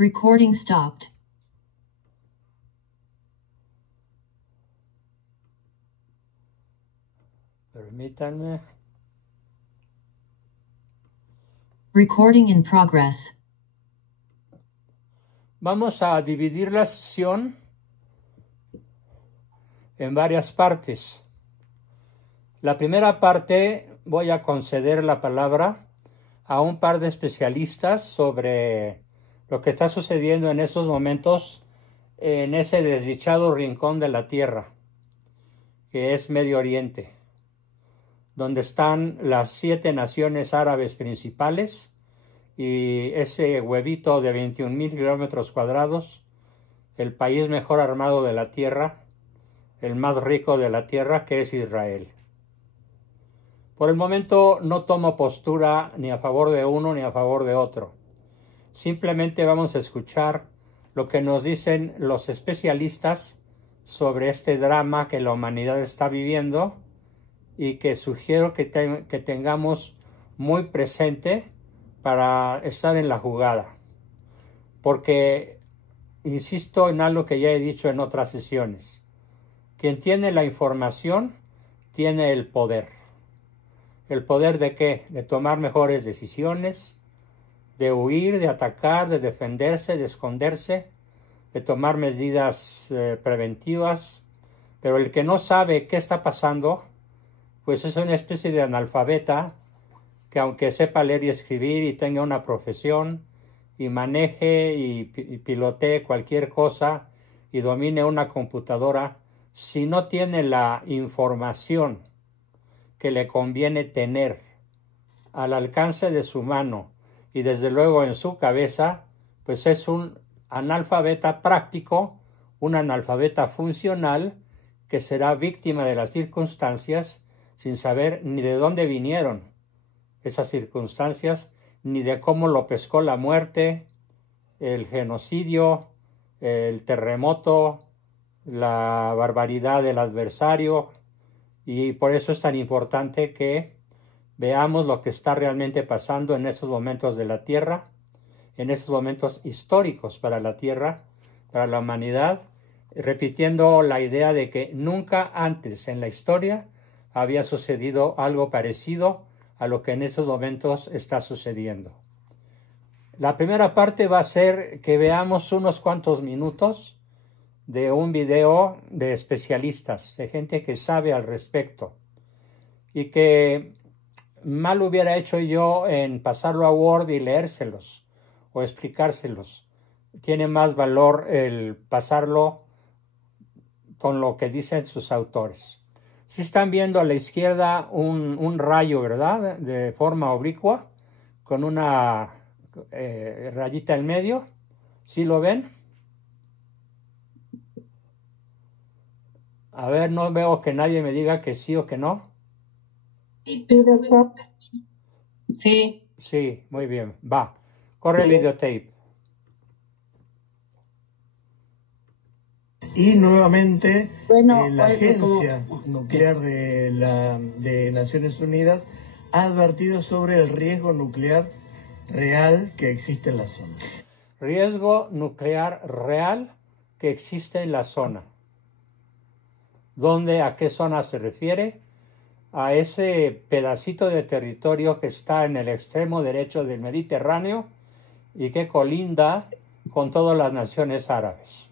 Recording stopped. Permítanme. Recording in progress. Vamos a dividir la sesión en varias partes. La primera parte voy a conceder la palabra a un par de especialistas sobre lo que está sucediendo en esos momentos en ese desdichado rincón de la tierra, que es Medio Oriente, donde están las 7 naciones árabes principales y ese huevito de 21,000 kilómetros cuadrados, el país mejor armado de la tierra, el más rico de la tierra, que es Israel. Por el momento no tomo postura ni a favor de uno ni a favor de otro. Simplemente vamos a escuchar lo que nos dicen los especialistas sobre este drama que la humanidad está viviendo y que sugiero que tengamos muy presente para estar en la jugada. Porque insisto en algo que ya he dicho en otras sesiones. Quien tiene la información tiene el poder. ¿El poder de qué? De tomar mejores decisiones, de huir, de atacar, de defenderse, de esconderse, de tomar medidas preventivas. Pero el que no sabe qué está pasando, pues es una especie de analfabeta que aunque sepa leer y escribir y tenga una profesión y maneje y pilotee cualquier cosa y domine una computadora, si no tiene la información que le conviene tener al alcance de su mano y desde luego en su cabeza, pues es un analfabeta práctico, un analfabeta funcional que será víctima de las circunstancias sin saber ni de dónde vinieron esas circunstancias, ni de cómo lo pescó la muerte, el genocidio, el terremoto, la barbaridad del adversario, y por eso es tan importante que veamos lo que está realmente pasando en estos momentos de la Tierra, en estos momentos históricos para la Tierra, para la humanidad, repitiendo la idea de que nunca antes en la historia había sucedido algo parecido a lo que en estos momentos está sucediendo. La primera parte va a ser que veamos unos cuantos minutos de un video de especialistas, de gente que sabe al respecto, y que mal hubiera hecho yo en pasarlo a Word y leérselos o explicárselos. Tiene más valor el pasarlo con lo que dicen sus autores. Si están viendo a la izquierda un rayo, ¿verdad? De forma oblicua, con una rayita en medio. ¿Sí lo ven? A ver, no veo que nadie me diga que sí o que no. Sí. Sí, muy bien. Va. Corre el videotape. Y nuevamente la Agencia Nuclear de Naciones Unidas ha advertido sobre el riesgo nuclear real que existe en la zona. Riesgo nuclear real que existe en la zona. ¿Dónde, a qué zona se refiere? A ese pedacito de territorio que está en el extremo derecho del Mediterráneo y que colinda con todas las naciones árabes.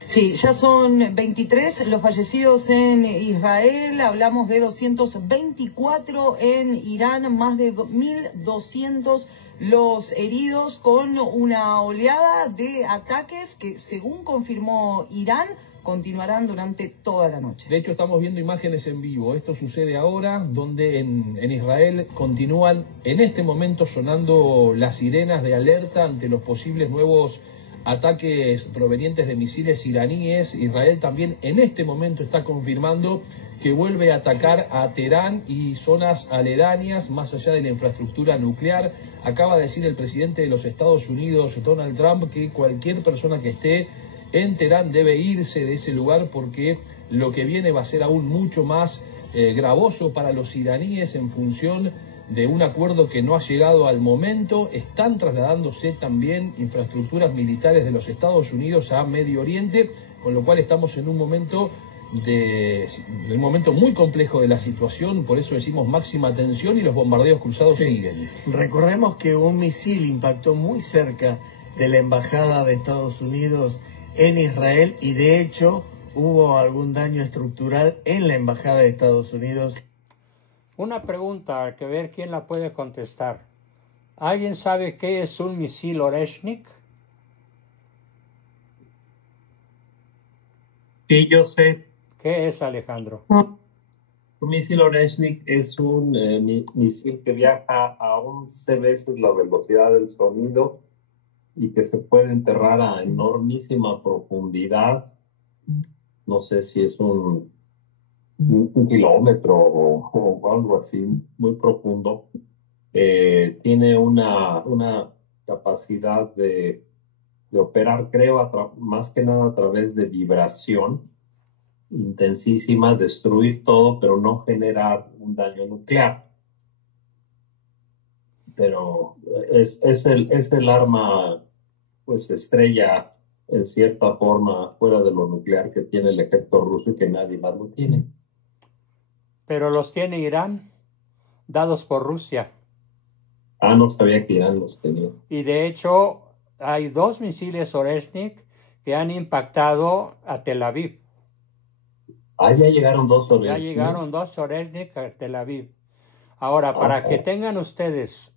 Sí, ya son 23 los fallecidos en Israel, hablamos de 224 en Irán, más de 1.200 los heridos, con una oleada de ataques que, según confirmó Irán, continuarán durante toda la noche. De hecho, estamos viendo imágenes en vivo. Esto sucede ahora, donde en Israel continúan en este momento sonando las sirenas de alerta ante los posibles nuevos ataques provenientes de misiles iraníes. Israel también en este momento está confirmando que vuelve a atacar a Teherán y zonas aledañas, más allá de la infraestructura nuclear. Acaba de decir el presidente de los Estados Unidos, Donald Trump, que cualquier persona que esté en Teherán debe irse de ese lugar porque lo que viene va a ser aún mucho más gravoso para los iraníes en función de un acuerdo que no ha llegado al momento. Están trasladándose también infraestructuras militares de los Estados Unidos a Medio Oriente, con lo cual estamos en un momento muy complejo de la situación. Por eso decimos máxima tensión y los bombardeos cruzados siguen. Recordemos que un misil impactó muy cerca de la embajada de Estados Unidos en Israel y de hecho hubo algún daño estructural en la embajada de Estados Unidos. Una pregunta, que ver quién la puede contestar. ¿Alguien sabe qué es un misil Oreshnik? Sí, yo sé. ¿Qué es, Alejandro? Un misil Oreshnik es un misil que viaja a 11 veces la velocidad del sonido y que se puede enterrar a enormísima profundidad. No sé si es un kilómetro o algo así, muy profundo. Tiene una capacidad de operar, creo, más que nada a través de vibración intensísima, destruir todo, pero no generar un daño nuclear. Pero es el arma, pues, estrella, en cierta forma, fuera de lo nuclear que tiene el ejército ruso y que nadie más lo tiene. Pero los tiene Irán, dados por Rusia. Ah, no sabía que Irán los tenía. Y de hecho, hay 2 misiles Oreshnik que han impactado a Tel Aviv. Ah, ya llegaron 2 Oreshnik. Ya llegaron 2 Oreshnik a Tel Aviv. Ahora, para que tengan ustedes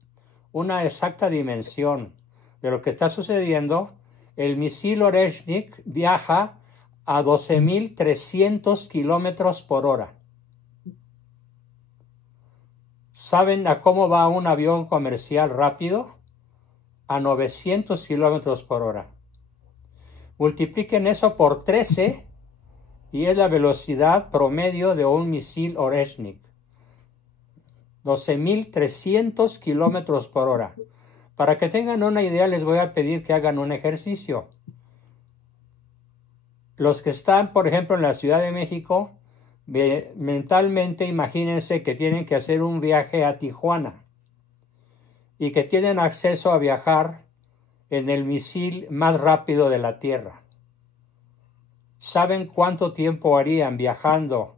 una exacta dimensión de lo que está sucediendo, el misil Oreshnik viaja a 12.300 kilómetros por hora. ¿Saben a cómo va un avión comercial rápido? A 900 kilómetros por hora. Multipliquen eso por 13 y es la velocidad promedio de un misil Oreshnik. 12.300 kilómetros por hora. Para que tengan una idea, les voy a pedir que hagan un ejercicio. Los que están, por ejemplo, en la Ciudad de México, mentalmente imagínense que tienen que hacer un viaje a Tijuana y que tienen acceso a viajar en el misil más rápido de la Tierra. ¿Saben cuánto tiempo harían viajando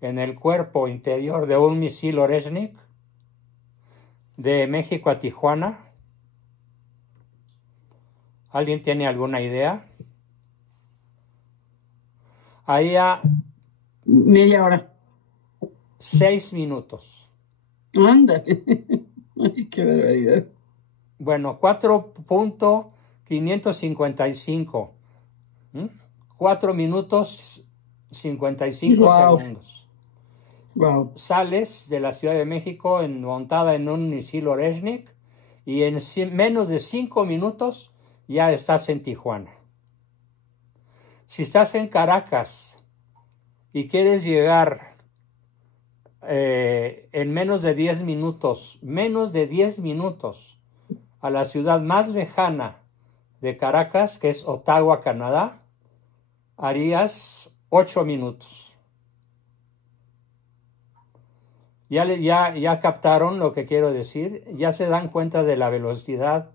en el cuerpo interior de un misil Oreshnik de México a Tijuana? ¿Alguien tiene alguna idea? Haría media hora. 6 minutos. Anda. Ay, qué barbaridad. Bueno, 4.555. 4 minutos 55 segundos. Wow. Sales de la Ciudad de México montada en un misil Oreshnik y en menos de 5 minutos ya estás en Tijuana. Si estás en Caracas y quieres llegar en menos de 10 minutos a la ciudad más lejana de Caracas, que es Ottawa, Canadá, harías 8 minutos. Ya captaron lo que quiero decir, ya se dan cuenta de la velocidad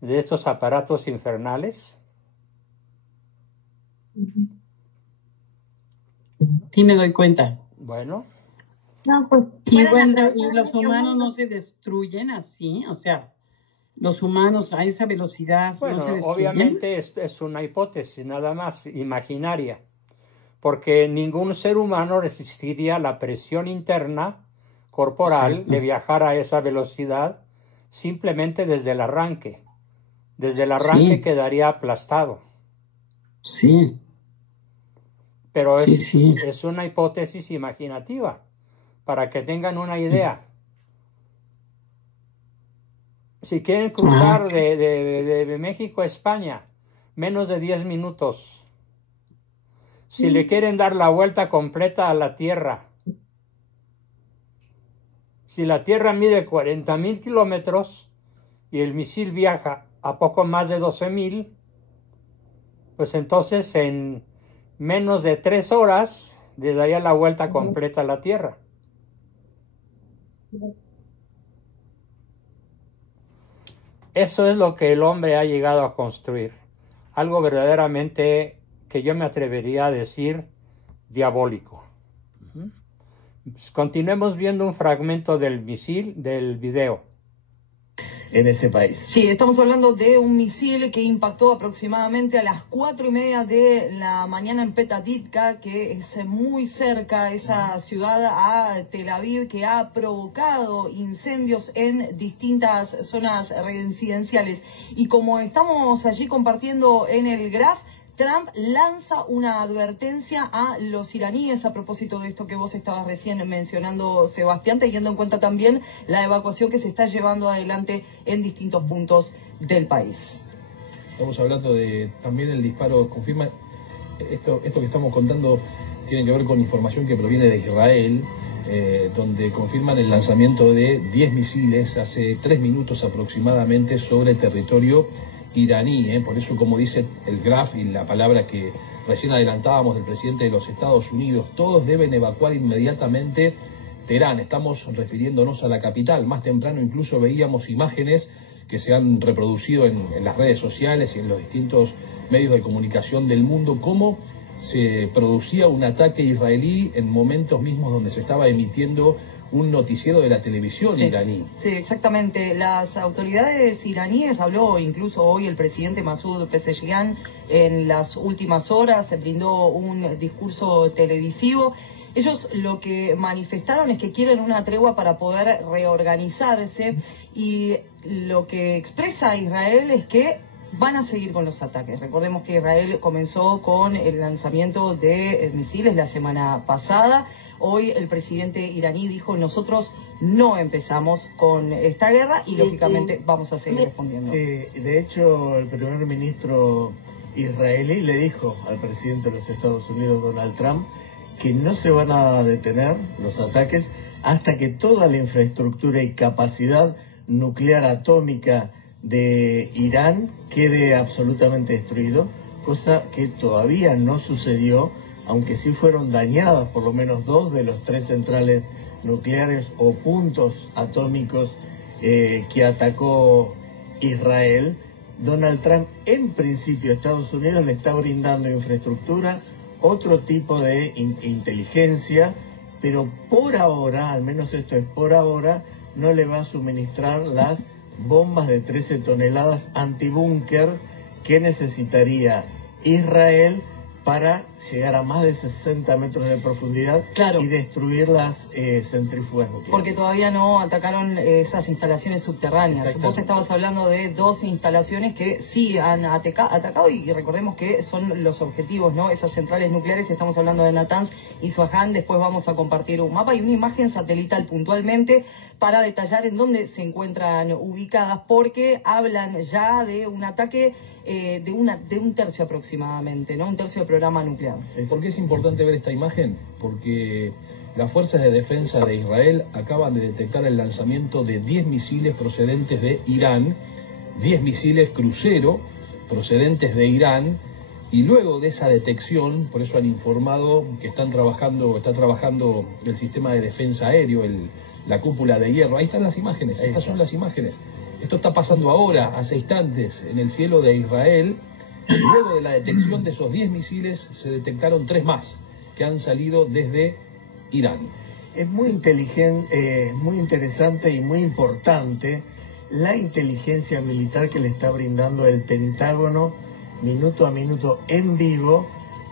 de estos aparatos infernales. Sí, me doy cuenta. Bueno. No, pues, y bueno, y los humanos no se destruyen así, o sea, los humanos a esa velocidad bueno, no se destruyen. Obviamente es una hipótesis nada más, imaginaria, porque ningún ser humano resistiría la presión interna corporal de viajar a esa velocidad simplemente desde el arranque. Desde el arranque quedaría aplastado. Sí. Pero es una hipótesis imaginativa, para que tengan una idea. Si quieren cruzar de México a España, menos de 10 minutos. Si le quieren dar la vuelta completa a la Tierra, si la Tierra mide 40.000 kilómetros y el misil viaja a poco más de 12.000, pues entonces en menos de 3 horas le daría la vuelta completa a la Tierra. Eso es lo que el hombre ha llegado a construir. Algo verdaderamente que yo me atrevería a decir diabólico. Continuemos viendo un fragmento del misil, del video. En ese país. Sí, estamos hablando de un misil que impactó aproximadamente a las 4:30 de la mañana en Petah Tikva, que es muy cerca, esa ciudad, a Tel Aviv, que ha provocado incendios en distintas zonas residenciales. Y como estamos allí compartiendo en el graph, Trump lanza una advertencia a los iraníes a propósito de esto que vos estabas recién mencionando, Sebastián, teniendo en cuenta también la evacuación que se está llevando adelante en distintos puntos del país. Estamos hablando de también el disparo, confirma, esto que estamos contando tiene que ver con información que proviene de Israel, donde confirman el lanzamiento de 10 misiles hace 3 minutos aproximadamente sobre territorio iraní, por eso, como dice el graph y la palabra que recién adelantábamos del presidente de los Estados Unidos, todos deben evacuar inmediatamente Teherán. Estamos refiriéndonos a la capital. Más temprano incluso veíamos imágenes que se han reproducido en las redes sociales y en los distintos medios de comunicación del mundo, cómo se producía un ataque israelí en momentos mismos donde se estaba emitiendo un noticiero de la televisión iraní. Sí, exactamente. Las autoridades iraníes, habló incluso hoy el presidente Masoud Pezeshkian en las últimas horas, se brindó un discurso televisivo. Ellos lo que manifestaron es que quieren una tregua para poder reorganizarse, y lo que expresa Israel es que van a seguir con los ataques. Recordemos que Israel comenzó con el lanzamiento de misiles la semana pasada. Hoy el presidente iraní dijo: nosotros no empezamos con esta guerra y lógicamente vamos a seguir respondiendo. Sí, de hecho el primer ministro israelí le dijo al presidente de los Estados Unidos, Donald Trump, que no se van a detener los ataques hasta que toda la infraestructura y capacidad nuclear atómica de Irán quede absolutamente destruido, cosa que todavía no sucedió, aunque sí fueron dañadas por lo menos 2 de los 3 centrales nucleares o puntos atómicos que atacó Israel. Donald Trump, en principio, a Estados Unidos le está brindando infraestructura, otro tipo de inteligencia, pero por ahora, al menos esto es por ahora, no le va a suministrar las bombas de 13 toneladas antibúnker que necesitaría Israel para llegar a más de 60 metros de profundidad, claro, y destruir las centrífugas nucleares. Porque todavía no atacaron esas instalaciones subterráneas. Vos estabas hablando de 2 instalaciones que sí han atacado, y recordemos que son los objetivos, ¿no? Esas centrales nucleares, estamos hablando de Natanz y Isfahan. Después vamos a compartir un mapa y una imagen satelital puntualmente para detallar en dónde se encuentran ubicadas, porque hablan ya de un ataque de un tercio aproximadamente, ¿no? Un tercio del programa nuclear. ¿Por qué es importante ver esta imagen? Porque las fuerzas de defensa de Israel acaban de detectar el lanzamiento de 10 misiles procedentes de Irán, 10 misiles crucero procedentes de Irán, y luego de esa detección, por eso han informado que está trabajando el sistema de defensa aéreo, la cúpula de hierro. Ahí están las imágenes, estas son las imágenes. Esto está pasando ahora, hace instantes, en el cielo de Israel. Luego de la detección de esos 10 misiles, se detectaron 3 más que han salido desde Irán. Es muy inteligente, muy interesante y muy importante la inteligencia militar que le está brindando el Pentágono minuto a minuto en vivo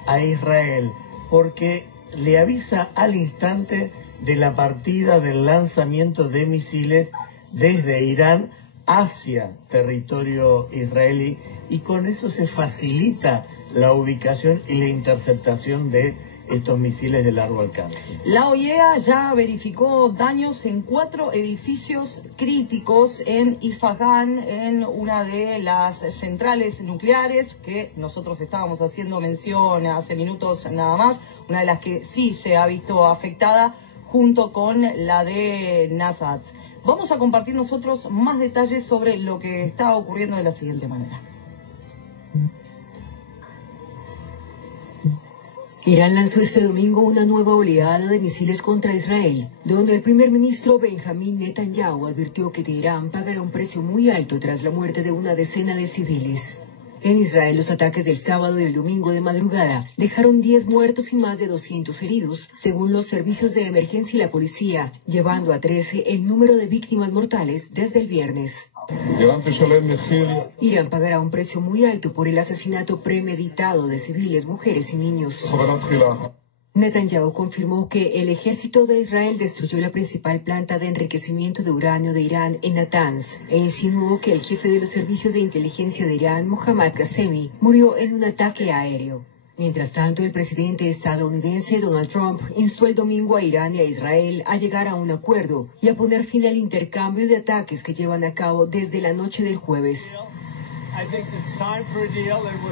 a Israel, porque le avisa al instante de la partida del lanzamiento de misiles desde Irán hacia territorio israelí, y con eso se facilita la ubicación y la interceptación de estos misiles de largo alcance. La OIEA ya verificó daños en 4 edificios críticos en Isfahan, en una de las centrales nucleares que nosotros estábamos haciendo mención hace minutos nada más, una de las que sí se ha visto afectada junto con la de Natanz. Vamos a compartir nosotros más detalles sobre lo que está ocurriendo de la siguiente manera. Irán lanzó este domingo una nueva oleada de misiles contra Israel, donde el primer ministro Benjamín Netanyahu advirtió que Teherán pagará un precio muy alto tras la muerte de una decena de civiles. En Israel, los ataques del sábado y el domingo de madrugada dejaron 10 muertos y más de 200 heridos, según los servicios de emergencia y la policía, llevando a 13 el número de víctimas mortales desde el viernes. Irán pagará un precio muy alto por el asesinato premeditado de civiles, mujeres y niños. Netanyahu confirmó que el ejército de Israel destruyó la principal planta de enriquecimiento de uranio de Irán en Natanz e insinuó que el jefe de los servicios de inteligencia de Irán, Mohammad Qasemi, murió en un ataque aéreo. Mientras tanto, el presidente estadounidense Donald Trump instó el domingo a Irán y a Israel a llegar a un acuerdo y a poner fin al intercambio de ataques que llevan a cabo desde la noche del jueves.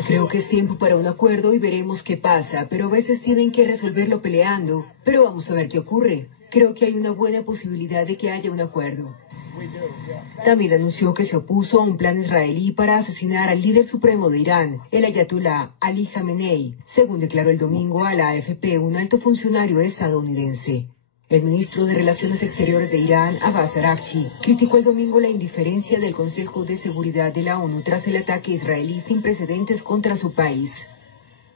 Creo que es tiempo para un acuerdo y veremos qué pasa, pero a veces tienen que resolverlo peleando. Pero vamos a ver qué ocurre. Creo que hay una buena posibilidad de que haya un acuerdo. También anunció que se opuso a un plan israelí para asesinar al líder supremo de Irán, el ayatolá Ali Khamenei, según declaró el domingo a la AFP un alto funcionario estadounidense. El ministro de Relaciones Exteriores de Irán, Abbas Araghchi, criticó el domingo la indiferencia del Consejo de Seguridad de la ONU tras el ataque israelí sin precedentes contra su país.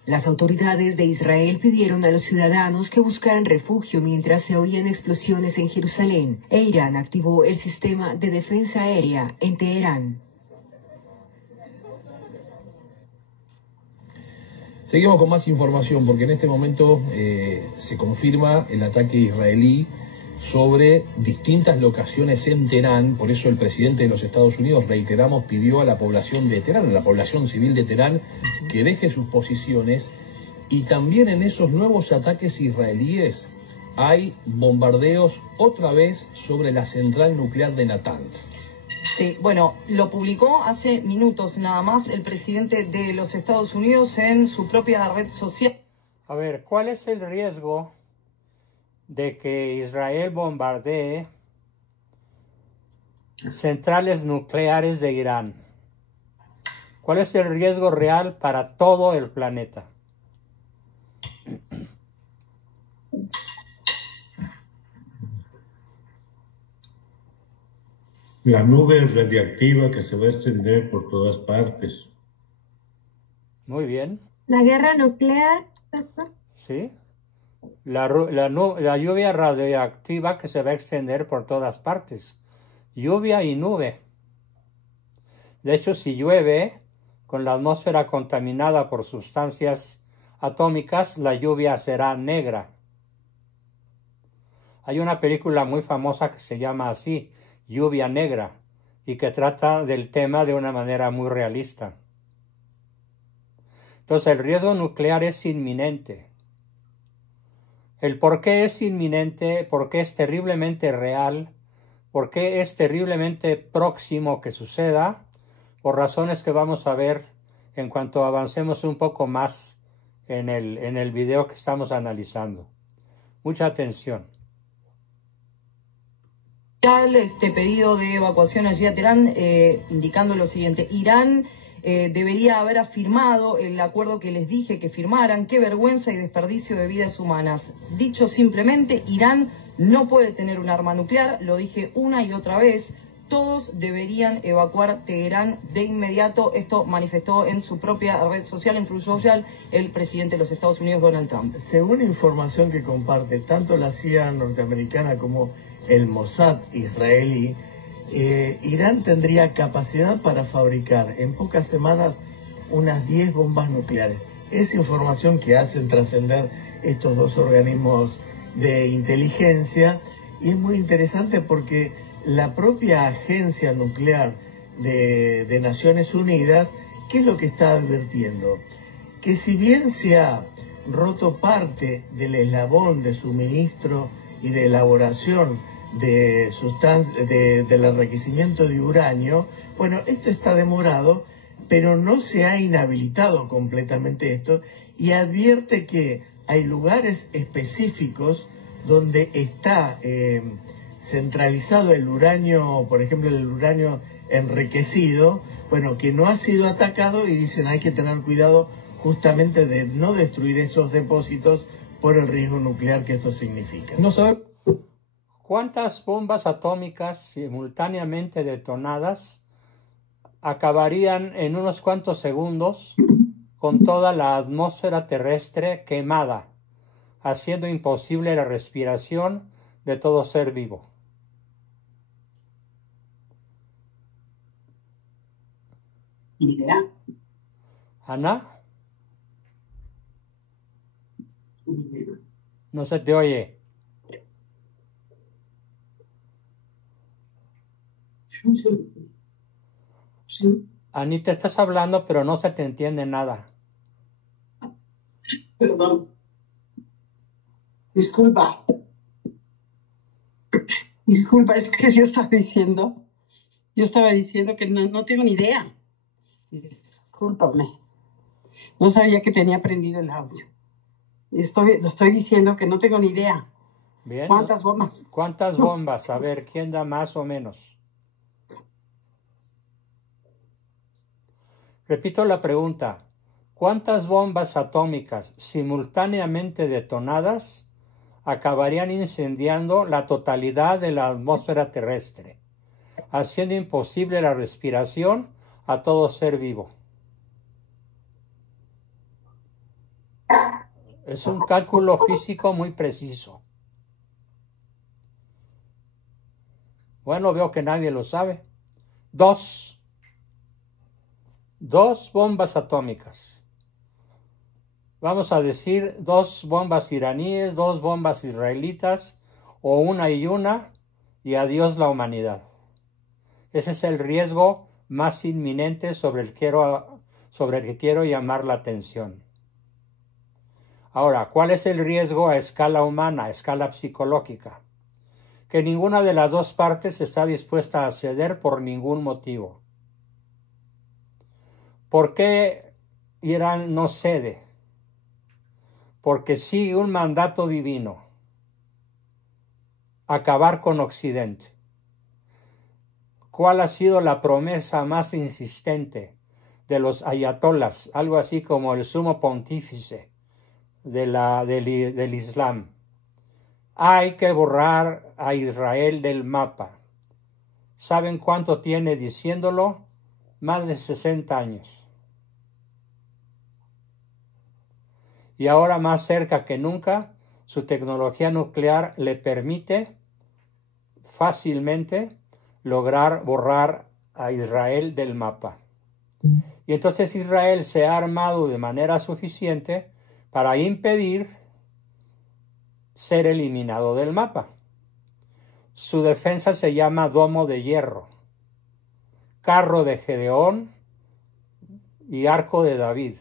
Las autoridades de Israel pidieron a los ciudadanos que buscaran refugio mientras se oían explosiones en Jerusalén, e Irán activó el sistema de defensa aérea en Teherán. Seguimos con más información porque en este momento se confirma el ataque israelí sobre distintas locaciones en Teherán. Por eso el presidente de los Estados Unidos, reiteramos, pidió a la población de Teherán, a la población civil de Teherán, que deje sus posiciones. Y también en esos nuevos ataques israelíes hay bombardeos otra vez sobre la central nuclear de Natanz. Sí, bueno, lo publicó hace minutos nada más el presidente de los Estados Unidos en su propia red social. A ver, ¿cuál es el riesgo de que Israel bombardee centrales nucleares de Irán? ¿Cuál es el riesgo real para todo el planeta? La nube radiactiva que se va a extender por todas partes. Muy bien. La guerra nuclear. Sí. La lluvia radioactiva que se va a extender por todas partes. Lluvia y nube. De hecho, si llueve con la atmósfera contaminada por sustancias atómicas, la lluvia será negra. Hay una película muy famosa que se llama así, Lluvia Negra, y que trata del tema de una manera muy realista. Entonces, el riesgo nuclear es inminente. El por qué es inminente, por qué es terriblemente real, por qué es terriblemente próximo que suceda, por razones que vamos a ver en cuanto avancemos un poco más en el video que estamos analizando. Mucha atención. Este pedido de evacuación allí a Teherán, indicando lo siguiente: Irán debería haber afirmado el acuerdo que les dije que firmaran. Qué vergüenza y desperdicio de vidas humanas. Dicho simplemente, Irán no puede tener un arma nuclear, lo dije una y otra vez. Todos deberían evacuar Teherán de inmediato. Esto manifestó en su propia red social, en Truth Social, el presidente de los Estados Unidos, Donald Trump. Según información que comparte tanto la CIA norteamericana como el Mossad israelí, Irán tendría capacidad para fabricar en pocas semanas unas 10 bombas nucleares. Es información que hacen trascender estos dos organismos de inteligencia y es muy interesante porque la propia agencia nuclear de Naciones Unidas, ¿qué es lo que está advirtiendo? Que si bien se ha roto parte del eslabón de suministro y de elaboración del enriquecimiento de uranio, bueno, esto está demorado, pero no se ha inhabilitado completamente esto, y advierte que hay lugares específicos donde está centralizado el uranio, por ejemplo el uranio enriquecido, bueno, que no ha sido atacado, y dicen hay que tener cuidado justamente de no destruir esos depósitos por el riesgo nuclear que esto significa. No sabe ¿Cuántas bombas atómicas simultáneamente detonadas acabarían en unos cuantos segundos con toda la atmósfera terrestre quemada, haciendo imposible la respiración de todo ser vivo? Idea. ¿Ana? No se te oye. Sí, Anita, estás hablando, pero no se te entiende nada. perdón. Disculpa. Disculpa, es que yo estaba diciendo que no tengo ni idea. Discúlpame. No sabía que tenía prendido el audio. Estoy diciendo que no tengo ni idea. Bien. ¿Cuántas bombas? ¿Cuántas bombas? A ver, ¿quién da más o menos? Repito la pregunta. ¿Cuántas bombas atómicas simultáneamente detonadas acabarían incendiando la totalidad de la atmósfera terrestre, haciendo imposible la respiración a todo ser vivo? Es un cálculo físico muy preciso. Bueno, veo que nadie lo sabe. Dos bombas atómicas. Vamos a decir 2 bombas iraníes, 2 bombas israelitas, o una, y adiós la humanidad. Ese es el riesgo más inminente sobre el que quiero llamar la atención. Ahora, ¿cuál es el riesgo a escala humana, a escala psicológica? Que ninguna de las dos partes está dispuesta a ceder por ningún motivo. ¿Por qué Irán no cede? Porque sigue un mandato divino: acabar con Occidente. ¿Cuál ha sido la promesa más insistente de los ayatolás, algo así como el sumo pontífice del Islam? Hay que borrar a Israel del mapa. ¿Saben cuánto tiene diciéndolo? Más de 60 años. Y ahora, más cerca que nunca, su tecnología nuclear le permite fácilmente lograr borrar a Israel del mapa. Y entonces Israel se ha armado de manera suficiente para impedir ser eliminado del mapa. Su defensa se llama Domo de Hierro, Carro de Gedeón y Arco de David.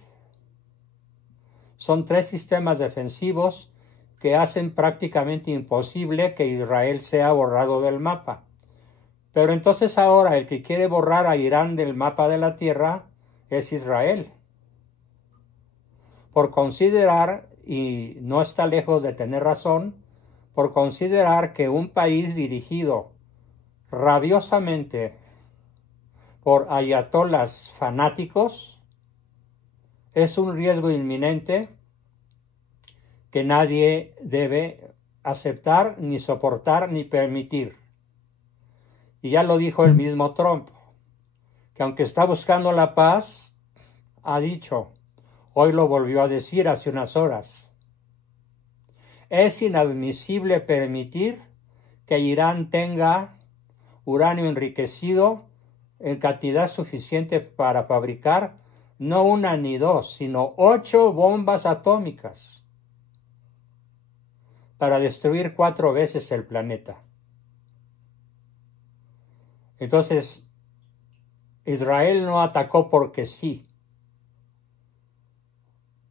Son 3 sistemas defensivos que hacen prácticamente imposible que Israel sea borrado del mapa. Pero entonces ahora el que quiere borrar a Irán del mapa de la tierra es Israel. Por considerar, y no está lejos de tener razón, por considerar que un país dirigido rabiosamente por ayatolás fanáticos es un riesgo inminente que nadie debe aceptar, ni soportar, ni permitir. Y ya lo dijo el mismo Trump, que aunque está buscando la paz, ha dicho, hoy lo volvió a decir hace unas horas, es inadmisible permitir que Irán tenga uranio enriquecido en cantidad suficiente para fabricar no 1 ni 2, sino 8 bombas atómicas para destruir 4 veces el planeta. Entonces, Israel no atacó porque sí.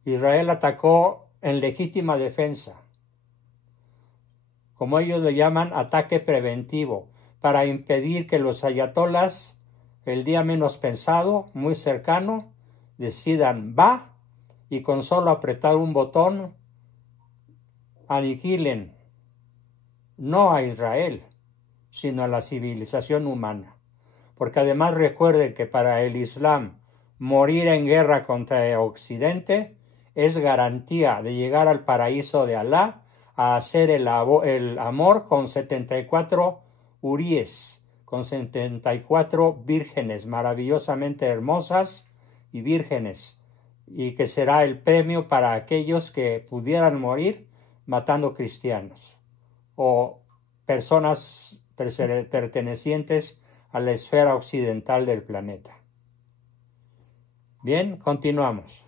Israel atacó en legítima defensa, como ellos le llaman ataque preventivo, para impedir que los ayatolás, el día menos pensado, muy cercano, decidan va y con solo apretar un botón aniquilen no a Israel, sino a la civilización humana. Porque además recuerden que para el Islam morir en guerra contra Occidente es garantía de llegar al paraíso de Alá, a hacer el amor con 74 huríes, con 74 vírgenes maravillosamente hermosas y vírgenes, y que será el premio para aquellos que pudieran morir matando cristianos o personas pertenecientes a la esfera occidental del planeta. Bien, continuamos.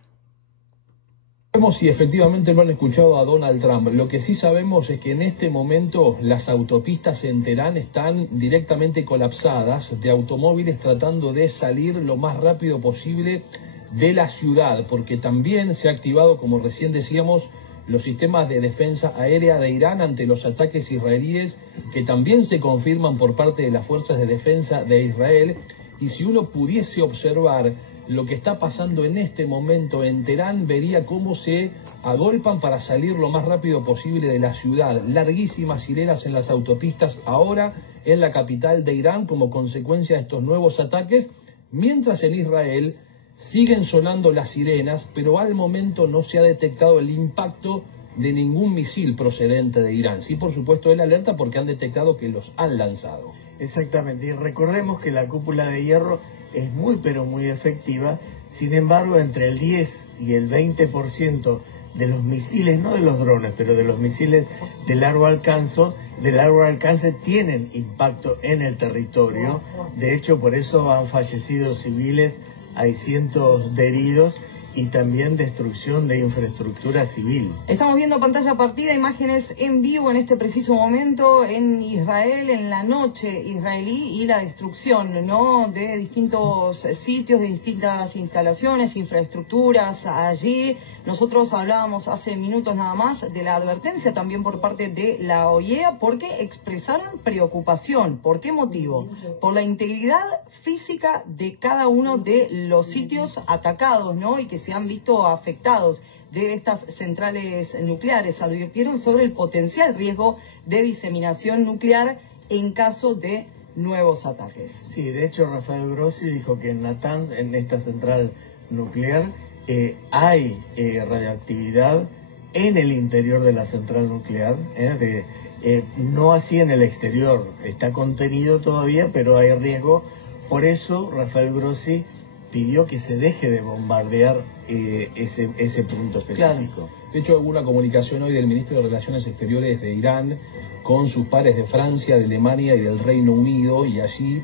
Sabemos si efectivamente lo han escuchado a Donald Trump. Lo que sí sabemos es que en este momento las autopistas en Teherán están directamente colapsadas de automóviles tratando de salir lo más rápido posible de la ciudad, porque también se ha activado, como recién decíamos, los sistemas de defensa aérea de Irán ante los ataques israelíes, que también se confirman por parte de las fuerzas de defensa de Israel. Y si uno pudiese observar lo que está pasando en este momento en Teherán, vería cómo se agolpan para salir lo más rápido posible de la ciudad. Larguísimas hileras en las autopistas ahora en la capital de Irán como consecuencia de estos nuevos ataques, mientras en Israel siguen sonando las sirenas, pero al momento no se ha detectado el impacto de ningún misil procedente de Irán. Sí, por supuesto, el alerta porque han detectado que los han lanzado. Exactamente, y recordemos que la cúpula de hierro es muy pero muy efectiva. Sin embargo, entre el 10 y el 20% de los misiles, no de los drones, pero de los misiles de largo alcance tienen impacto en el territorio. De hecho, por eso han fallecido civiles, hay cientos de heridos y también destrucción de infraestructura civil. Estamos viendo pantalla partida, imágenes en vivo en este preciso momento en Israel, en la noche israelí, y la destrucción, ¿no?, de distintos sitios, de distintas instalaciones, infraestructuras allí. Nosotros hablábamos hace minutos nada más de la advertencia también por parte de la OIEA, porque expresaron preocupación. ¿Por qué motivo? Por la integridad física de cada uno de los sitios atacados, ¿no?, y que se han visto afectados de estas centrales nucleares. Advirtieron sobre el potencial riesgo de diseminación nuclear en caso de nuevos ataques. Sí, de hecho Rafael Grossi dijo que en Natanz, en esta central nuclear, hay radioactividad en el interior de la central nuclear, no así en el exterior, está contenido todavía, pero hay riesgo. Por eso Rafael Grossi pidió que se deje de bombardear ese punto específico. Claro. De hecho, hubo una comunicación hoy del ministro de Relaciones Exteriores de Irán con sus pares de Francia, de Alemania y del Reino Unido, y allí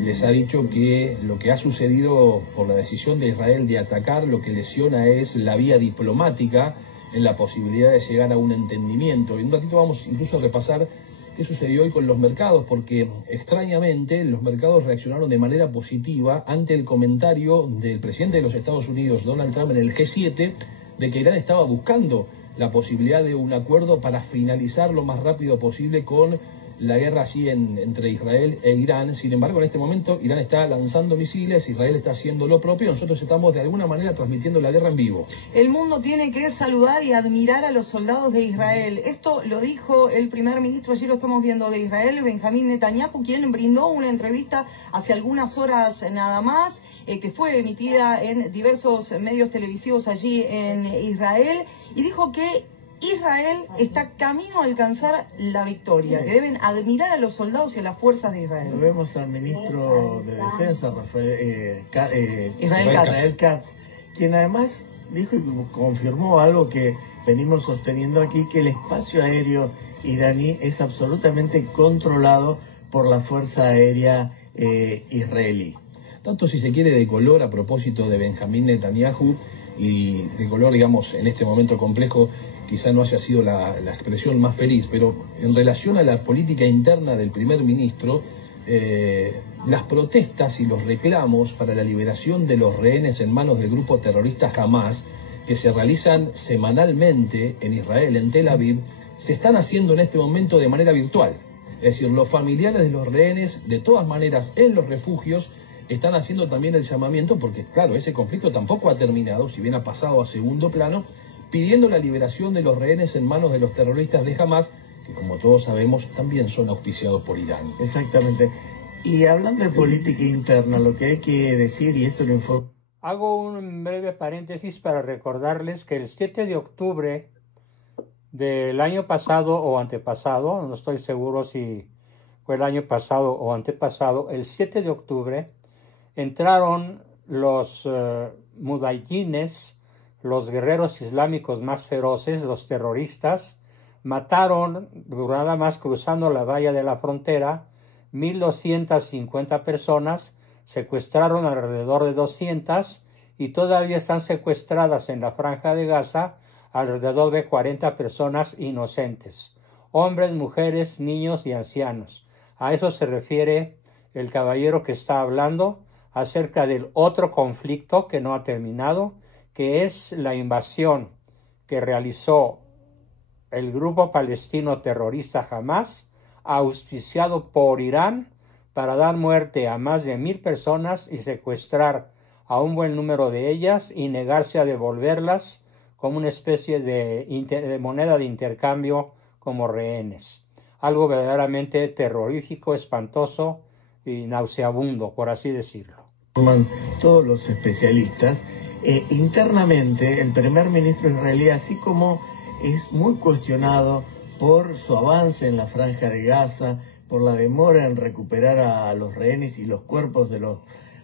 les ha dicho que lo que ha sucedido por la decisión de Israel de atacar, lo que lesiona es la vía diplomática en la posibilidad de llegar a un entendimiento. En un ratito vamos incluso a repasar qué sucedió hoy con los mercados, porque extrañamente los mercados reaccionaron de manera positiva ante el comentario del presidente de los Estados Unidos, Donald Trump, en el G7, de que Irán estaba buscando la posibilidad de un acuerdo para finalizar lo más rápido posible con la guerra allí entre Israel e Irán. Sin embargo, en este momento Irán está lanzando misiles, Israel está haciendo lo propio, nosotros estamos de alguna manera transmitiendo la guerra en vivo. El mundo tiene que saludar y admirar a los soldados de Israel. Esto lo dijo el primer ministro, allí lo estamos viendo, de Israel, Benjamín Netanyahu, quien brindó una entrevista hace algunas horas nada más, que fue emitida en diversos medios televisivos allí en Israel, y dijo que Israel está camino a alcanzar la victoria, que deben admirar a los soldados y a las fuerzas de Israel. Lo vemos al ministro de Defensa, Israel Katz, quien además dijo y confirmó algo que venimos sosteniendo aquí, que el espacio aéreo iraní es absolutamente controlado por la Fuerza Aérea israelí. Tanto, si se quiere, de color a propósito de Benjamín Netanyahu, y de color, digamos, en este momento complejo, quizá no haya sido la expresión más feliz, pero en relación a la política interna del primer ministro, las protestas y los reclamos para la liberación de los rehenes en manos del grupo terrorista Hamas, que se realizan semanalmente en Israel, en Tel Aviv, se están haciendo en este momento de manera virtual. Es decir, los familiares de los rehenes, de todas maneras, en los refugios, están haciendo también el llamamiento, porque claro, ese conflicto tampoco ha terminado, si bien ha pasado a segundo plano, pidiendo la liberación de los rehenes en manos de los terroristas de Hamas, que como todos sabemos también son auspiciados por Irán. Exactamente. Y hablando de política interna, lo que hay que decir, y esto lo informa... Hago un breve paréntesis para recordarles que el 7 de octubre del año pasado o antepasado, no estoy seguro si fue el año pasado o antepasado, el 7 de octubre entraron los mudayines, los guerreros islámicos más feroces, los terroristas, mataron, nada más cruzando la valla de la frontera, 1,250 personas, secuestraron alrededor de 200 y todavía están secuestradas en la Franja de Gaza alrededor de 40 personas inocentes, hombres, mujeres, niños y ancianos. A eso se refiere el caballero que está hablando acerca del otro conflicto que no ha terminado, que es la invasión que realizó el grupo palestino terrorista Hamas, auspiciado por Irán, para dar muerte a más de 1,000 personas y secuestrar a un buen número de ellas y negarse a devolverlas como una especie de moneda de intercambio como rehenes. Algo verdaderamente terrorífico, espantoso y nauseabundo, por así decirlo. Todos los especialistas, internamente el primer ministro israelí, así como es muy cuestionado por su avance en la Franja de Gaza, por la demora en recuperar a los rehenes y los cuerpos de los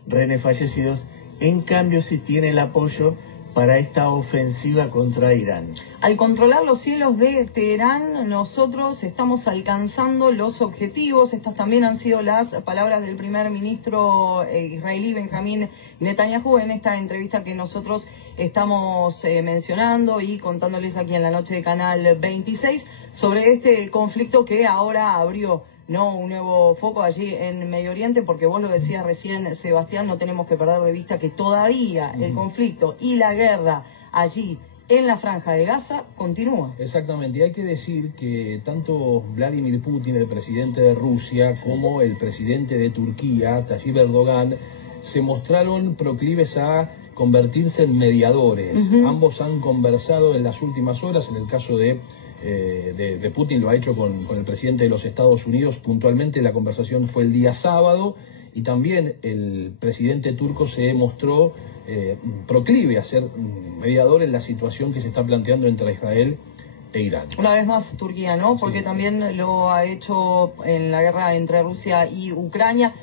rehenes fallecidos, en cambio sí tiene el apoyo para esta ofensiva contra Irán. Al controlar los cielos de Teherán, nosotros estamos alcanzando los objetivos. Estas también han sido las palabras del primer ministro israelí Benjamín Netanyahu en esta entrevista que nosotros estamos mencionando y contándoles aquí en la noche de Canal 26 sobre este conflicto que ahora abrió un nuevo foco allí en Medio Oriente, porque vos lo decías recién, Sebastián, no tenemos que perder de vista que todavía el conflicto y la guerra allí en la Franja de Gaza continúa. Exactamente, y hay que decir que tanto Vladimir Putin, el presidente de Rusia, como el presidente de Turquía, Tayyip Erdogan, se mostraron proclives a convertirse en mediadores. Ambos han conversado en las últimas horas, en el caso de Putin lo ha hecho con el presidente de los Estados Unidos. Puntualmente la conversación fue el día sábado y también el presidente turco se mostró proclive a ser mediador en la situación que se está planteando entre Israel e Irán. Una vez más Turquía, ¿no? Porque también lo ha hecho en la guerra entre Rusia y Ucrania.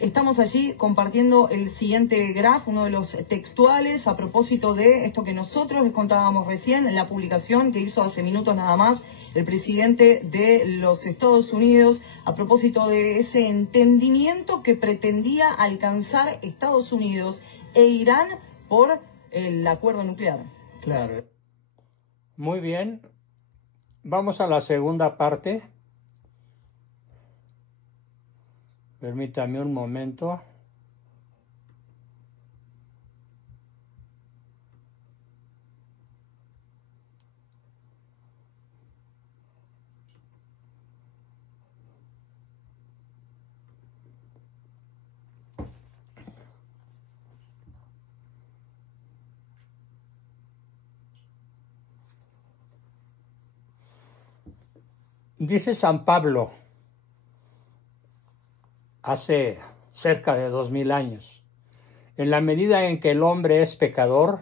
Estamos allí compartiendo el siguiente graph, uno de los textuales, a propósito de esto que nosotros les contábamos recién, en la publicación que hizo hace minutos nada más el presidente de los Estados Unidos, a propósito de ese entendimiento que pretendía alcanzar Estados Unidos e Irán por el acuerdo nuclear. Claro. Muy bien. Vamos a la segunda parte. Permítame un momento. Dice San Pablo, hace cerca de 2000 años, en la medida en que el hombre es pecador,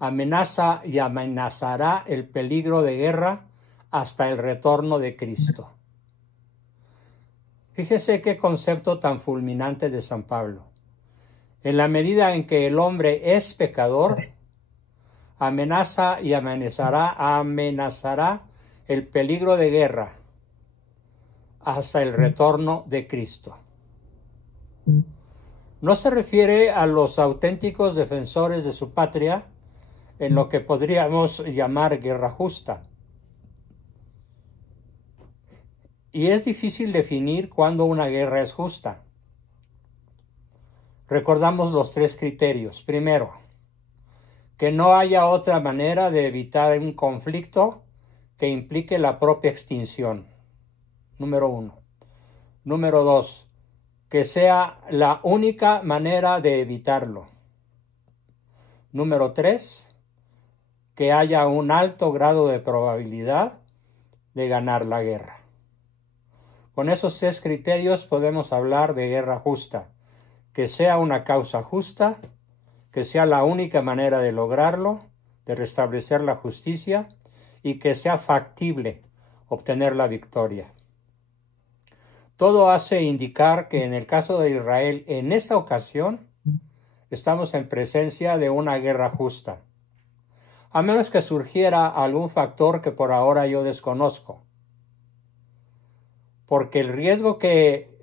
amenaza y amenazará el peligro de guerra hasta el retorno de Cristo. Fíjese qué concepto tan fulminante de San Pablo. En la medida en que el hombre es pecador, amenaza y amenazará el peligro de guerra hasta el retorno de Cristo. No se refiere a los auténticos defensores de su patria en lo que podríamos llamar guerra justa. Y es difícil definir cuándo una guerra es justa. Recordamos los 3 criterios. Primero, que no haya otra manera de evitar un conflicto que implique la propia extinción. Número 1. Número 2, que sea la única manera de evitarlo. Número 3, que haya un alto grado de probabilidad de ganar la guerra. Con esos 3 criterios podemos hablar de guerra justa, que sea una causa justa, que sea la única manera de lograrlo, de restablecer la justicia y que sea factible obtener la victoria. Todo hace indicar que en el caso de Israel, en esta ocasión, estamos en presencia de una guerra justa, a menos que surgiera algún factor que por ahora yo desconozco, porque el riesgo que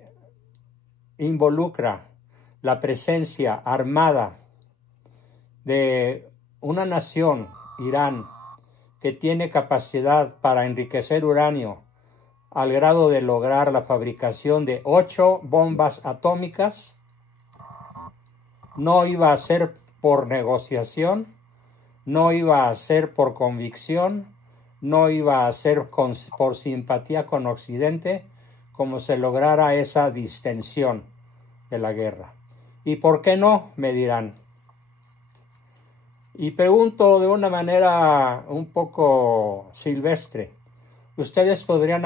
involucra la presencia armada de una nación, Irán, que tiene capacidad para enriquecer uranio al grado de lograr la fabricación de 8 bombas atómicas, no iba a ser por negociación, no iba a ser por convicción, no iba a ser por simpatía con Occidente, como se lograra esa distensión de la guerra. ¿Y por qué no?, me dirán. Y pregunto de una manera un poco silvestre, ¿ustedes podrían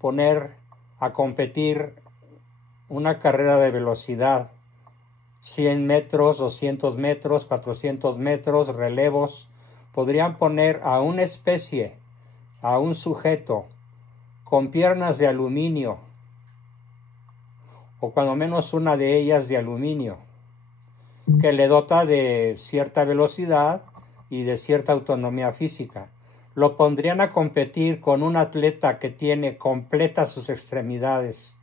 poner a competir una carrera de velocidad, 100 metros, 200 metros, 400 metros, relevos? ¿Podrían poner a una especie, a un sujeto, con piernas de aluminio, o cuando menos una de ellas de aluminio, que le dota de cierta velocidad y de cierta autonomía física? ¿Lo pondrían a competir con un atleta que tiene completas sus extremidades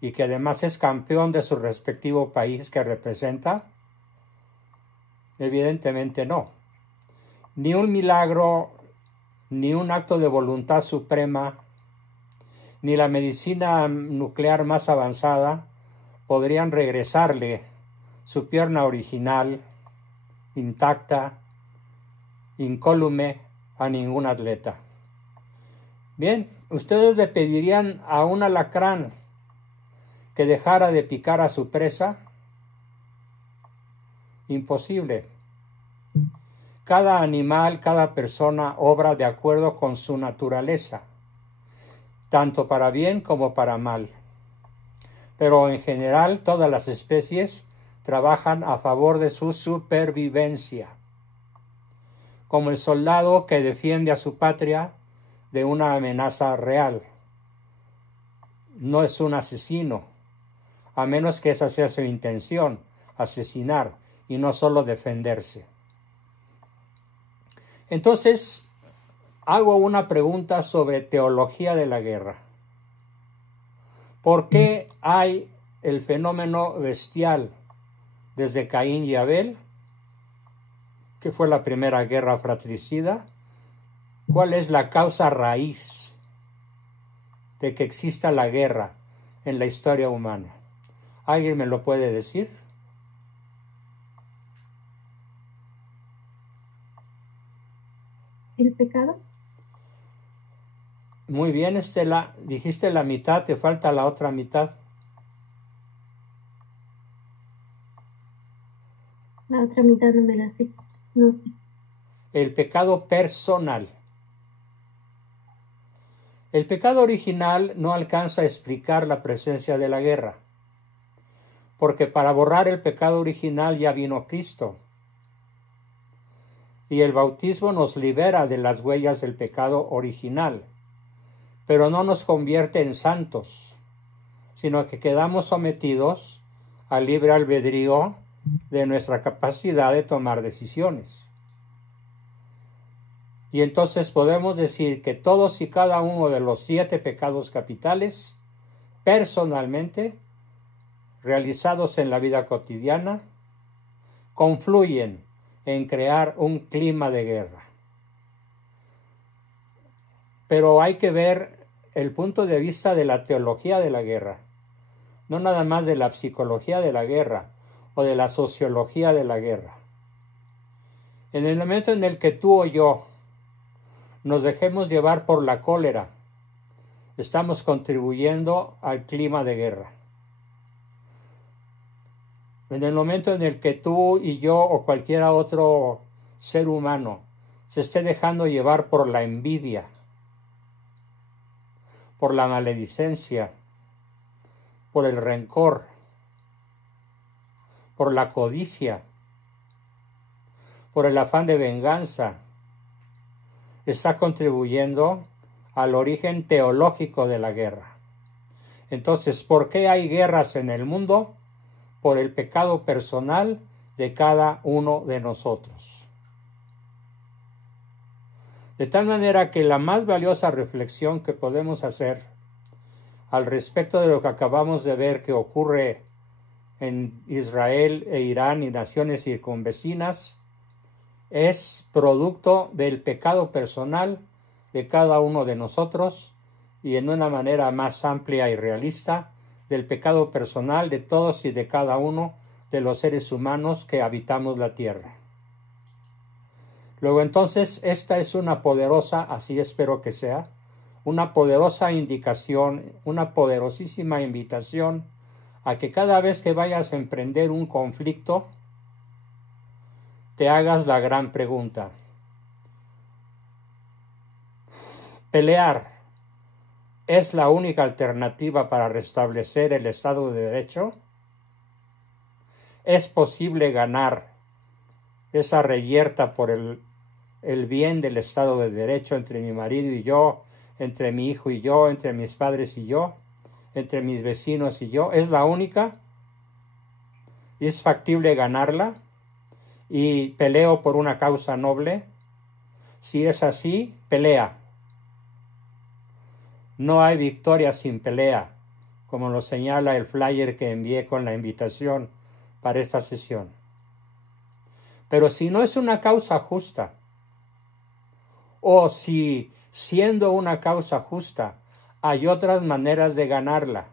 y que además es campeón de su respectivo país que representa? Evidentemente no. Ni un milagro, ni un acto de voluntad suprema, ni la medicina nuclear más avanzada podrían regresarle su pierna original, intacta, incólume, a ningún atleta. Bien, ustedes le pedirían a un alacrán que dejara de picar a su presa. Imposible. Cada animal, cada persona obra de acuerdo con su naturaleza, tanto para bien como para mal. Pero en general todas las especies trabajan a favor de su supervivencia, como el soldado que defiende a su patria de una amenaza real. No es un asesino, a menos que esa sea su intención, asesinar, y no solo defenderse. Entonces, hago una pregunta sobre teología de la guerra. ¿Por qué hay el fenómeno bestial desde Caín y Abel, que fue la primera guerra fratricida? ¿Cuál es la causa raíz de que exista la guerra en la historia humana? ¿Alguien me lo puede decir? ¿El pecado? Muy bien, Estela. Dijiste la mitad, te falta la otra mitad. La otra mitad no me la sé. No sé. El pecado personal. El pecado original no alcanza a explicar la presencia de la guerra, porque para borrar el pecado original ya vino Cristo. Y el bautismo nos libera de las huellas del pecado original, pero no nos convierte en santos, sino que quedamos sometidos al libre albedrío de nuestra capacidad de tomar decisiones. Y entonces podemos decir que todos y cada uno de los 7 pecados capitales, personalmente, realizados en la vida cotidiana, confluyen en crear un clima de guerra. Pero hay que ver el punto de vista de la teología de la guerra, no nada más de la psicología de la guerra o de la sociología de la guerra. En el momento en el que tú o yo nos dejemos llevar por la cólera, estamos contribuyendo al clima de guerra. En el momento en el que tú y yo o cualquier otro ser humano se esté dejando llevar por la envidia, por la maledicencia, por el rencor, por la codicia, por el afán de venganza, está contribuyendo al origen teológico de la guerra. Entonces, ¿por qué hay guerras en el mundo? Por el pecado personal de cada uno de nosotros. De tal manera que la más valiosa reflexión que podemos hacer al respecto de lo que acabamos de ver que ocurre en Israel e Irán y naciones circunvecinas es producto del pecado personal de cada uno de nosotros y en una manera más amplia y realista del pecado personal de todos y de cada uno de los seres humanos que habitamos la tierra. Luego entonces esta es una poderosa, así espero que sea, una poderosa indicación, una poderosísima invitación a que cada vez que vayas a emprender un conflicto, te hagas la gran pregunta. ¿Pelear es la única alternativa para restablecer el Estado de Derecho? ¿Es posible ganar esa reyerta por el bien del Estado de Derecho entre mi marido y yo, entre mi hijo y yo, entre mis padres y yo, entre mis vecinos y yo? ¿Es la única? ¿Es factible ganarla? ¿Y peleo por una causa noble? Si es así, pelea. No hay victoria sin pelea, como lo señala el flyer que envié con la invitación para esta sesión. Pero si no es una causa justa, o si siendo una causa justa hay otras maneras de ganarla,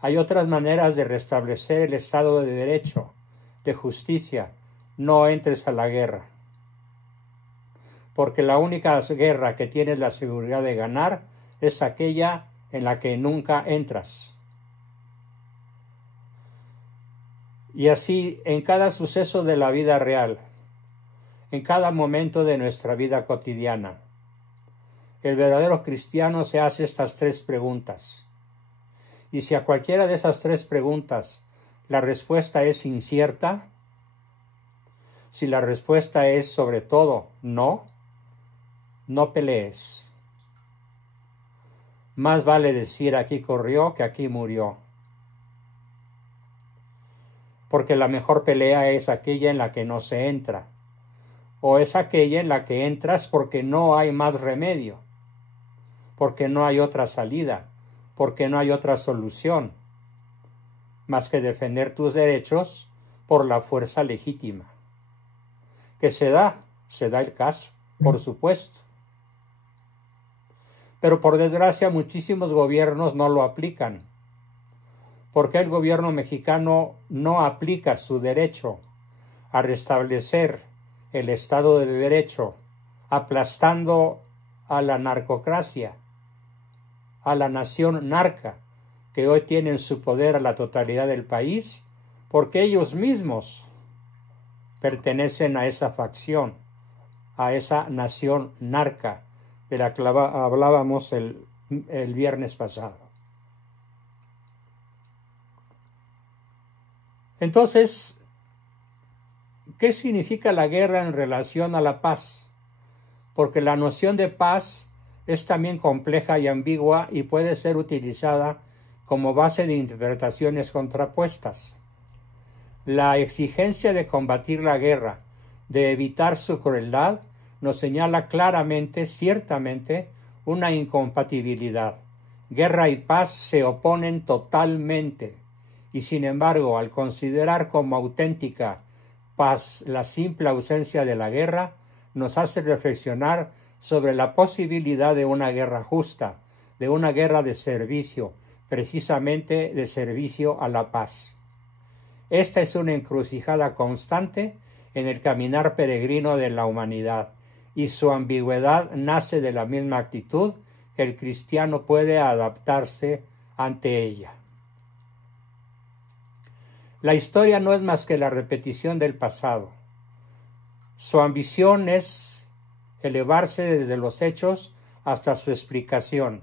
hay otras maneras de restablecer el Estado de Derecho, de justicia, no entres a la guerra. Porque la única guerra que tienes la seguridad de ganar es aquella en la que nunca entras. Y así, en cada suceso de la vida real, en cada momento de nuestra vida cotidiana, el verdadero cristiano se hace estas tres preguntas. Y si a cualquiera de esas tres preguntas la respuesta es incierta, si la respuesta es sobre todo no, no pelees. Más vale decir aquí corrió que aquí murió. Porque la mejor pelea es aquella en la que no se entra, o es aquella en la que entras porque no hay más remedio, porque no hay otra salida, porque no hay otra solución, más que defender tus derechos por la fuerza legítima. Que se da el caso, por supuesto. Pero por desgracia muchísimos gobiernos no lo aplican. ¿Por qué el gobierno mexicano no aplica su derecho a restablecer el Estado de Derecho, aplastando a la narcocracia, a la nación narca, que hoy tiene en su poder a la totalidad del país? Porque ellos mismos pertenecen a esa facción, a esa nación narca de la que hablábamos el viernes pasado. Entonces, ¿qué significa la guerra en relación a la paz? Porque la noción de paz es también compleja y ambigua y puede ser utilizada como base de interpretaciones contrapuestas. La exigencia de combatir la guerra, de evitar su crueldad, nos señala claramente, ciertamente, una incompatibilidad. Guerra y paz se oponen totalmente, y sin embargo, al considerar como auténtica paz la simple ausencia de la guerra, nos hace reflexionar sobre la posibilidad de una guerra justa, de una guerra de servicio, precisamente de servicio a la paz. Esta es una encrucijada constante en el caminar peregrino de la humanidad, y su ambigüedad nace de la misma actitud que el cristiano puede adaptarse ante ella. La historia no es más que la repetición del pasado. Su ambición es elevarse desde los hechos hasta su explicación,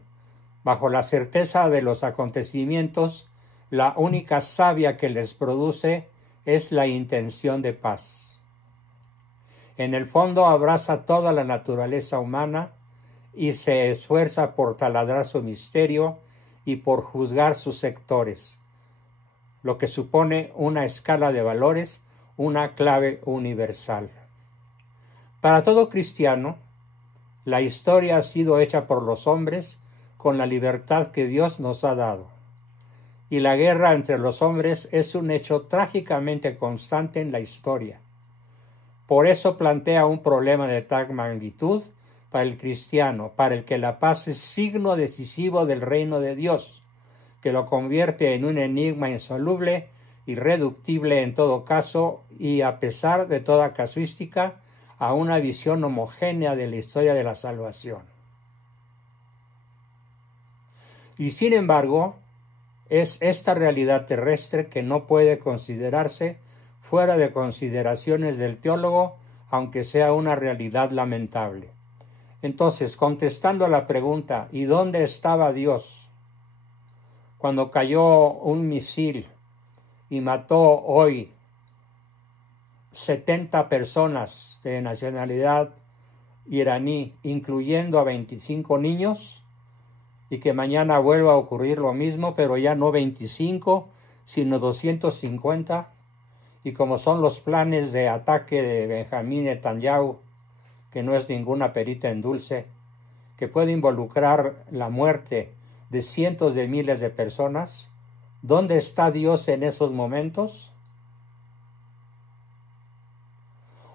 bajo la certeza de los acontecimientos la única savia que les produce es la intención de paz. En el fondo abraza toda la naturaleza humana y se esfuerza por taladrar su misterio y por juzgar sus sectores, lo que supone una escala de valores, una clave universal. Para todo cristiano, la historia ha sido hecha por los hombres con la libertad que Dios nos ha dado. Y la guerra entre los hombres es un hecho trágicamente constante en la historia. Por eso plantea un problema de tal magnitud para el cristiano, para el que la paz es signo decisivo del reino de Dios, que lo convierte en un enigma insoluble, irreductible en todo caso y a pesar de toda casuística, a una visión homogénea de la historia de la salvación. Y sin embargo, es esta realidad terrestre que no puede considerarse fuera de consideraciones del teólogo, aunque sea una realidad lamentable. Entonces, contestando a la pregunta, ¿y dónde estaba Dios cuando cayó un misil y mató hoy 70 personas de nacionalidad iraní, incluyendo a 25 niños, y que mañana vuelva a ocurrir lo mismo, pero ya no 25, sino 250, y como son los planes de ataque de Benjamín Netanyahu, que no es ninguna perita en dulce, que puede involucrar la muerte de cientos de miles de personas, ¿dónde está Dios en esos momentos?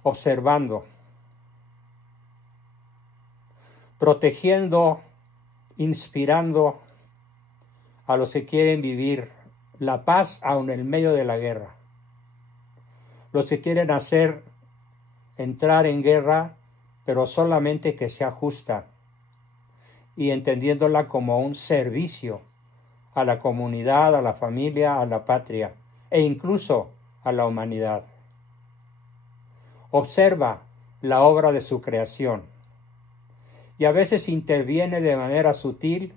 Observando, protegiendo, inspirando a los que quieren vivir la paz aun en medio de la guerra. Los que quieren entrar en guerra, pero solamente que sea justa y entendiéndola como un servicio a la comunidad, a la familia, a la patria e incluso a la humanidad. Observa la obra de su creación y a veces interviene de manera sutil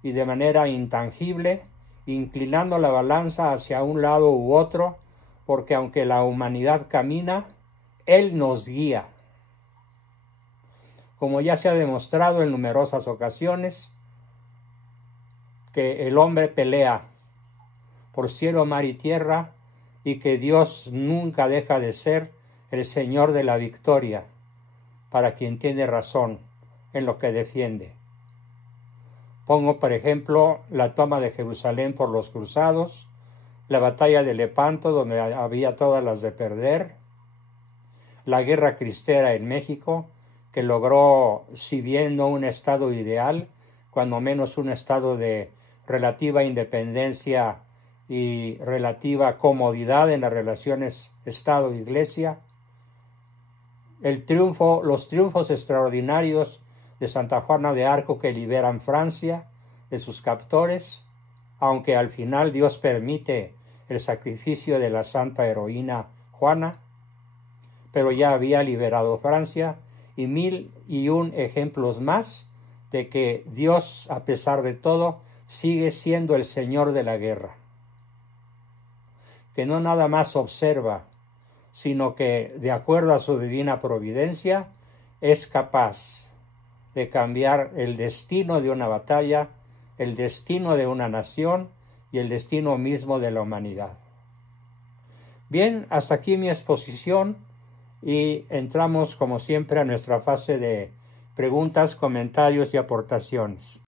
y de manera intangible, inclinando la balanza hacia un lado u otro, porque aunque la humanidad camina, Él nos guía. Como ya se ha demostrado en numerosas ocasiones, que el hombre pelea por cielo, mar y tierra, y que Dios nunca deja de ser el Señor de la victoria, para quien tiene razón en lo que defiende. Pongo, por ejemplo, la toma de Jerusalén por los cruzados, la batalla de Lepanto, donde había todas las de perder, la guerra cristera en México, que logró, si bien no un estado ideal, cuando menos un estado de relativa independencia y relativa comodidad en las relaciones Estado-Iglesia, los triunfos extraordinarios de Santa Juana de Arco que liberan Francia de sus captores, aunque al final Dios permite el sacrificio de la santa heroína Juana, pero ya había liberado Francia, y 1001 ejemplos más de que Dios, a pesar de todo, sigue siendo el Señor de la guerra, que no nada más observa, sino que, de acuerdo a su divina providencia, es capaz de cambiar el destino de una batalla, el destino de una nación y el destino mismo de la humanidad. Bien, hasta aquí mi exposición y entramos como siempre a nuestra fase de preguntas, comentarios y aportaciones.